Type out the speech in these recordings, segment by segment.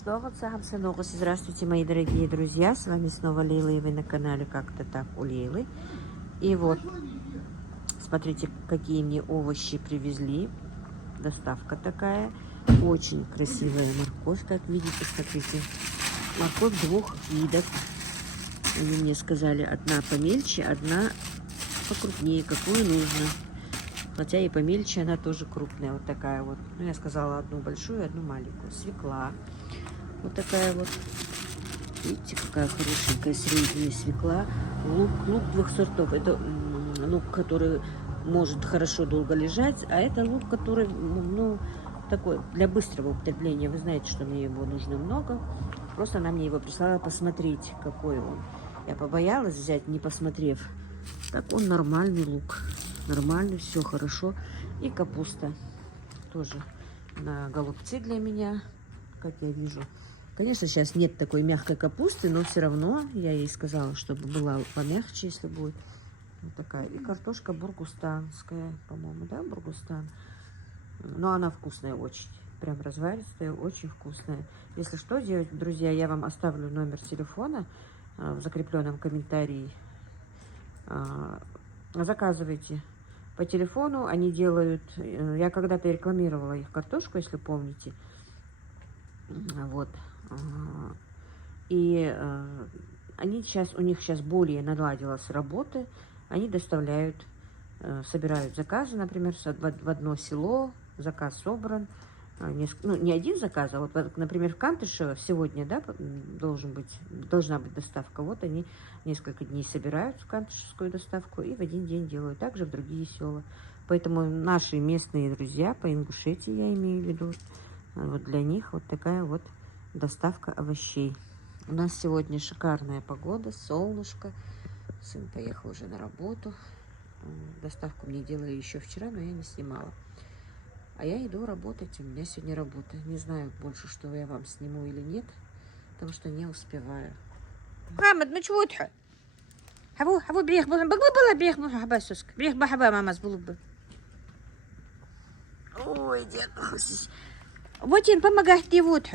Здравствуйте, мои дорогие друзья, с вами снова Лейла, и вы на канале Как-то так у Лейлы. И вот, смотрите, какие мне овощи привезли. Доставка такая. Очень красивая морковь, как видите, смотрите. Морковь двух видов. Они мне сказали, одна помельче, одна покрупнее, какую нужно. Хотя и помельче она тоже крупная, вот такая вот. Ну, я сказала, одну большую, одну маленькую. Свекла. Вот такая вот. Видите, какая хорошенькая средняя свекла. Лук двух сортов. Это лук, который может хорошо долго лежать, а это лук, который, ну, такой для быстрого употребления. Вы знаете, что мне его нужно много. Просто она мне его прислала посмотреть, какой он. Я побоялась взять, не посмотрев. Так он нормальный лук. Нормальный, все хорошо. И капуста тоже на голубцы для меня, как я вижу. Конечно, сейчас нет такой мягкой капусты, но все равно я ей сказала, чтобы была помягче, если будет. Вот такая. И картошка бургустанская, по-моему, да, бургустан. Но она вкусная очень. Прям разваристая, очень вкусная. Если что, друзья, я вам оставлю номер телефона в закрепленном комментарии. Заказывайте по телефону. Они делают... Я когда-то рекламировала их картошку, если помните. Вот. И они сейчас, у них сейчас более наладилась работа. Они доставляют, собирают заказы, например, в одно село. Заказ собран. Ну, не один заказ, а вот, например, в Кантышево сегодня, да, должна быть доставка. Вот они несколько дней собирают в кантышевскую доставку и в один день делают. Также в другие села. Поэтому наши местные друзья по Ингушетии, я имею в виду, вот для них вот такая вот доставка овощей. У нас сегодня шикарная погода, солнышко. Сын поехал уже на работу. Доставку мне делали еще вчера, но я не снимала. А я иду работать, у меня сегодня работа. Не знаю больше, что я вам сниму или нет, потому что не успеваю. Мамад, ну чего ты? Хаву брех была хабасуск. Брех бахаба мамаз был бы. Ой, дядя. Вот им помогать ты вот.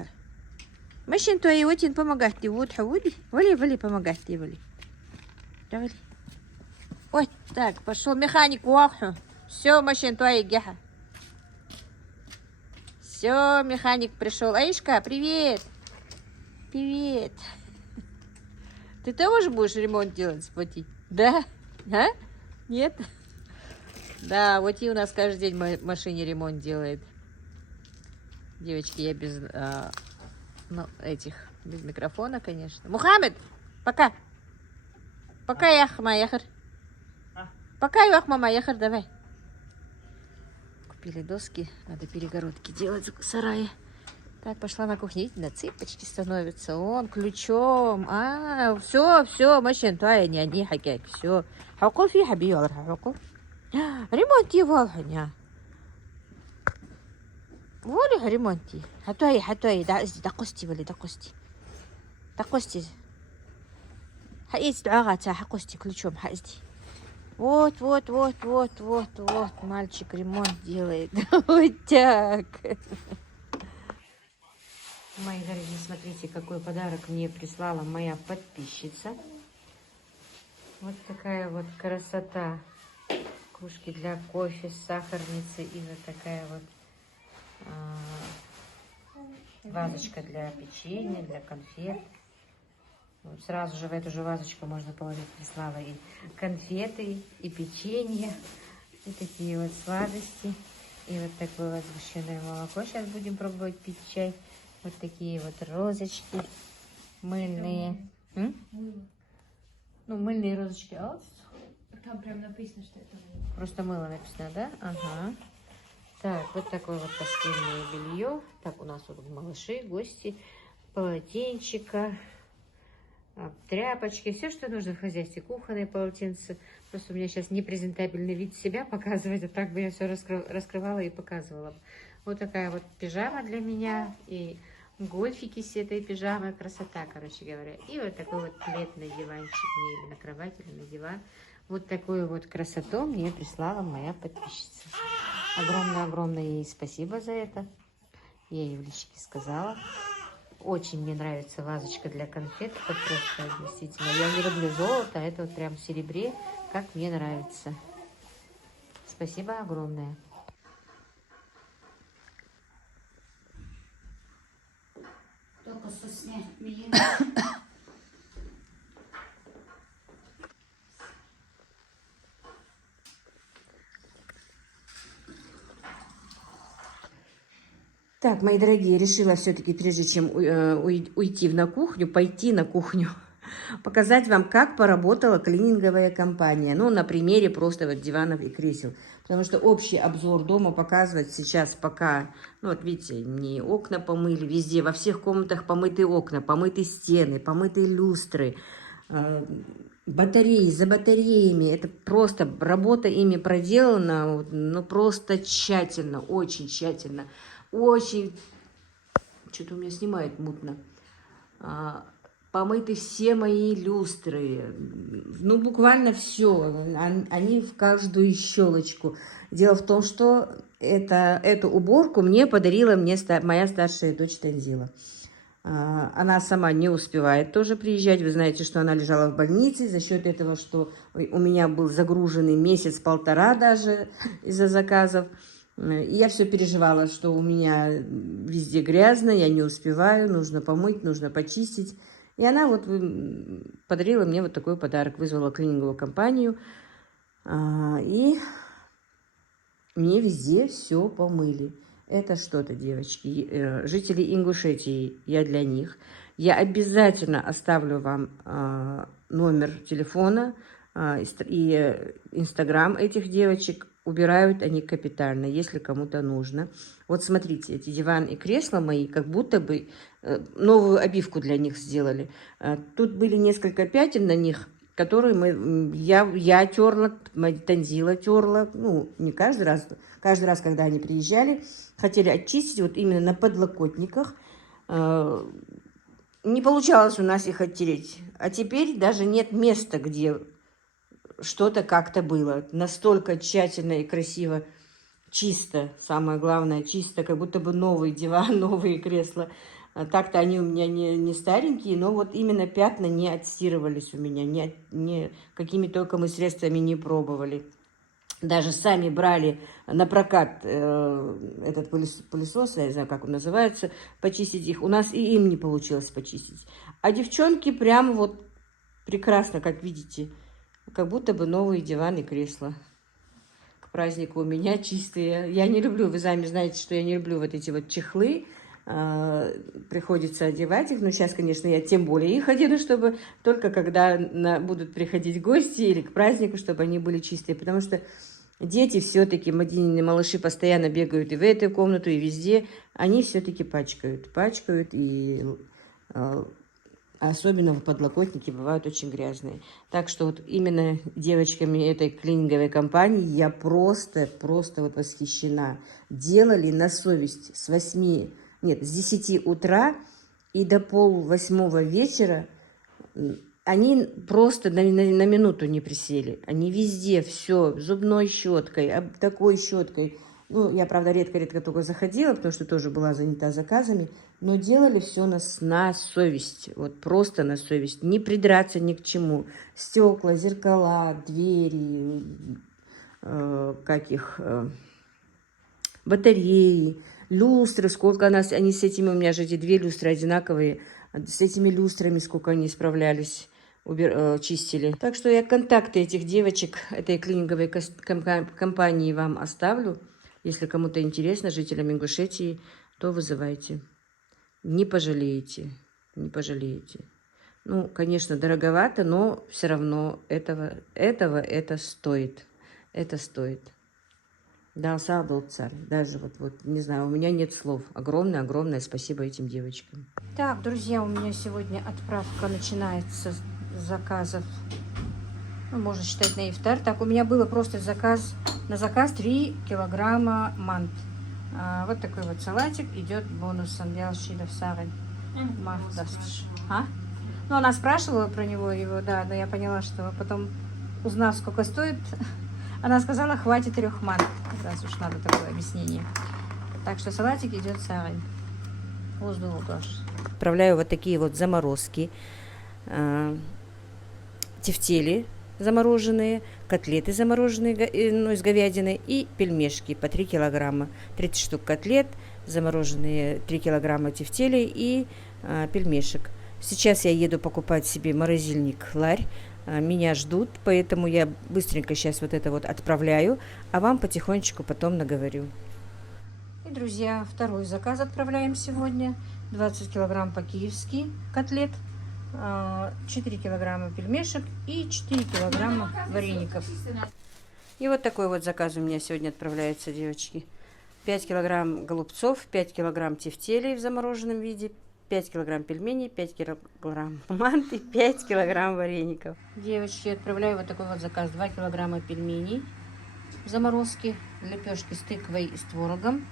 Машин твои вот им помогать ты вот. Вали помогать ты вали. Давай. Ой, так, пошел механик ваху. Все, машин твои геха. Все, механик пришел. Аишка, привет. Привет. Ты тоже будешь ремонт делать, Споти? Да? А? Нет? Да, вот и у нас каждый день в машине ремонт делает. Девочки, я без без микрофона, конечно. Мухаммед, пока. Пока, яхма, яхар. Пока, яхма, яхар, давай. Купили доски, надо перегородки делать в сарае. Так, пошла на кухню, видите, на цыпочки становится. Он ключом. Все, машин, твоя не хакек, все. Хакул фи хаби, хакул. Ремонт его, ханя. Воли ремонти. Хатуай, дакости, вали, дакости. Хаиз дуагата, хакости ключом, хаизди. Вот, мальчик ремонт делает. Вот так. Мои дорогие, смотрите, какой подарок мне прислала моя подписчица. Вот такая вот красота. Кружки для кофе, сахарницы и вот такая вот вазочка для печенья, для конфет. Вот сразу же в эту же вазочку можно положить, прислала и конфеты, и печенье, и такие вот сладости, и вот такое вот сгущенное молоко. Сейчас будем пробовать пить чай. Вот такие вот розочки мыльные. Ну, мыльные розочки. Там прям написано, что это мыло. Просто мыло написано, да? Ага. Так, вот такое вот постельное белье. Так, у нас вот малыши, гости, полотенчика, тряпочки, все, что нужно в хозяйстве, кухонные полотенца. Просто у меня сейчас непрезентабельный вид себя показывать, а так бы я все раскрывала и показывала. Вот такая вот пижама для меня и гольфики с этой пижамой, красота, короче говоря. И вот такой вот плед на диванчик мне, или на кровать, или на диван. Вот такую вот красоту мне прислала моя подписчица. Огромное-огромное ей спасибо за это. Я ей в личке сказала. Очень мне нравится вазочка для конфет. Это просто действительно. Я не люблю золото, а это вот прям в серебре, как мне нравится. Спасибо огромное. Только что снять мне. Так, мои дорогие, решила все-таки, прежде чем уйти на кухню, пойти на кухню, показать вам, как поработала клининговая компания. Ну, на примере просто вот диванов и кресел. Потому что общий обзор дома показывать сейчас пока, ну вот видите, не окна помыли, везде, во всех комнатах помытые окна, помытые стены, помытые люстры, батареи за батареями. Это просто работа ими проделана, ну просто тщательно, очень тщательно. Очень, что-то у меня снимает мутно, помыты все мои люстры, ну буквально все, они в каждую щелочку. Дело в том, что эту уборку мне подарила моя старшая дочь Танзила. Она сама не успевает тоже приезжать. Вы знаете, что она лежала в больнице за счет этого, что у меня был загруженный месяц-полтора даже из-за заказов. И я все переживала, что у меня везде грязно, я не успеваю, нужно помыть, нужно почистить. И она вот подарила мне вот такой подарок, вызвала клининговую компанию. И мне везде все помыли. Это что-то, девочки. Жители Ингушетии, я для них. Я обязательно оставлю вам номер телефона и инстаграм этих девочек. Убирают они капитально, если кому-то нужно. Вот смотрите, эти диван и кресла мои, как будто бы новую обивку для них сделали. Тут были несколько пятен на них, которые я терла, Танзила терла. Ну, не каждый раз. Каждый раз, когда они приезжали, хотели очистить вот именно на подлокотниках. Не получалось у нас их оттереть. А теперь даже нет места, где что-то как-то было. Настолько тщательно и красиво, чисто, самое главное, чисто, как будто бы новый диван, новые кресла. Так-то они у меня не старенькие, но вот именно пятна не отстирывались у меня, какими только мы средствами не пробовали. Даже сами брали на прокат этот пылесос, я не знаю, как он называется, почистить их. У нас и им не получилось почистить. А девчонки прям вот прекрасно, как видите, как будто бы новые диваны и кресла. К празднику у меня чистые. Я не люблю, вы сами знаете, что я не люблю вот эти вот чехлы. Приходится одевать их. Но сейчас, конечно, я тем более их одену, чтобы только когда будут приходить гости или к празднику, чтобы они были чистые. Потому что дети все-таки, мадинины малыши постоянно бегают и в эту комнату, и везде. Они все-таки пачкают. И особенно в подлокотники бывают очень грязные. Так что вот именно девочками этой клининговой компании я просто вот восхищена. Делали на совесть с 10 утра и до 7:30 вечера. Они просто на минуту не присели. Они везде все зубной щеткой, такой щеткой. Ну, я, правда, редко только заходила, потому что тоже была занята заказами. Но делали все на совесть. Вот просто на совесть. Не придраться ни к чему. Стекла, зеркала, двери, батареи, люстры. Сколько они с этими, у меня же эти 2 люстры одинаковые. С этими люстрами сколько они справлялись, чистили. Так что я контакты этих девочек, этой клининговой компании вам оставлю. Если кому-то интересно, жителям Ингушетии, то вызывайте. Не пожалеете, не пожалеете. Ну, конечно, дороговато, но все равно это стоит. Это стоит. Да, был царь. Даже вот, не знаю, у меня нет слов. Огромное спасибо этим девочкам. Так, друзья, у меня сегодня отправка начинается с заказов. Ну, можно считать на ифтар. Так, у меня было просто на заказ 3 килограмма мант. Вот такой вот салатик идет бонусом. Ну, она спрашивала про него, да, но я поняла, что потом, узнав, сколько стоит, она сказала, хватит 3 мант. Раз уж надо такое объяснение. Так что салатик идет сарай. Воздух тоже. отправляю вот такие вот заморозки. Тефтели замороженные, котлеты замороженные, ну, из говядины и пельмешки по 3 килограмма. 30 штук котлет, замороженные 3 килограмма тефтелей и пельмешек. Сейчас я еду покупать себе морозильник ларь. Меня ждут, поэтому я быстренько сейчас вот это вот отправляю, а вам потихонечку потом наговорю. И, друзья, второй заказ отправляем сегодня. 20 килограмм по-киевски котлет, 4 килограмма пельмешек и 4 килограмма вареников. И вот такой вот заказ у меня сегодня отправляется, девочки. 5 килограмм голубцов, 5 килограмм тефтелей в замороженном виде, 5 килограмм пельменей, 5 килограмм манты, 5 килограмм вареников. Девочки, отправляю вот такой вот заказ. 2 килограмма пельменей в заморозке, лепешки с тыквой и с творогом,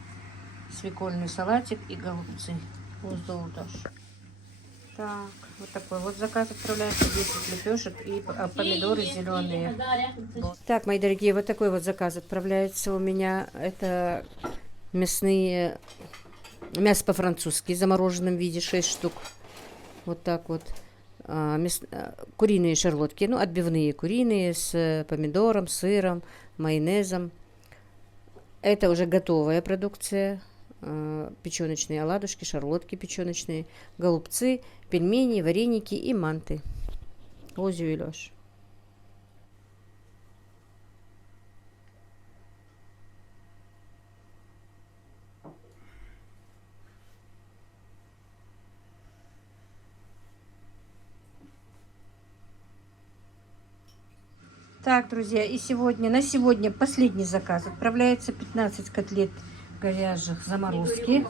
свекольный салатик и голубцы. Так, вот такой вот заказ отправляется. 10 лепешек и помидоры зеленые. Так, мои дорогие, вот такой вот заказ отправляется у меня. Это мясо по-французски в замороженном виде, 6 штук. Вот так вот. Куриные шарлотки, ну, отбивные куриные с помидором, сыром, майонезом. Это уже готовая продукция. Печеночные оладушки, шарлотки печеночные, голубцы, пельмени, вареники и манты. Озюэлёш. Так, друзья, и на сегодня последний заказ. Отправляется 15 котлет говяжьих заморозки.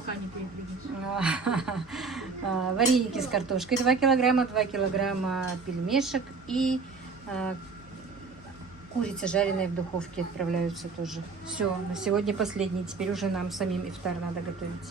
Вареники с картошкой 2 килограмма пельмешек и курица жареная в духовке отправляются тоже. Все, на сегодня последний. Теперь уже нам самим ифтар надо готовить.